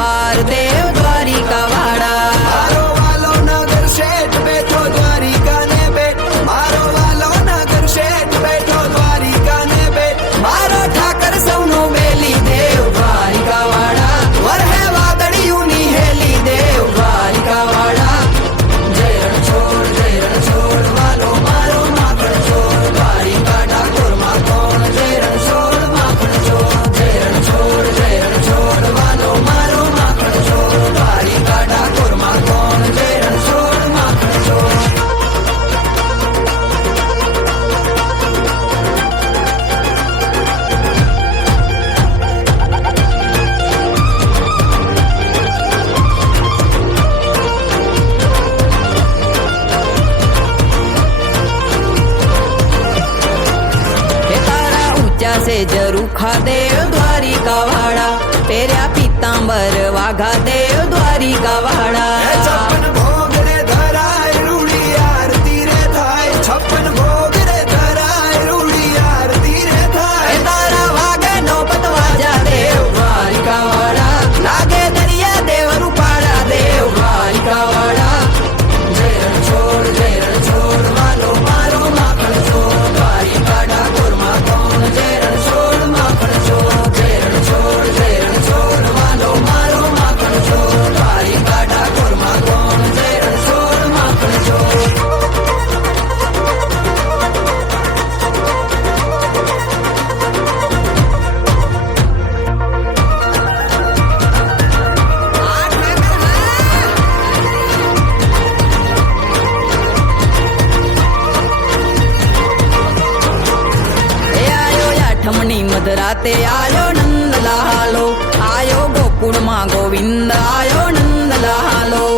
பார் தேவ रुखा देव द्वारिका वाड़ा. पेरिया पीतांबर वाघा देव द्वारिका वाड़ा. नजरा ते आयो नंद लालो आयो गोकुण मा गोविंद आयो नंद लालो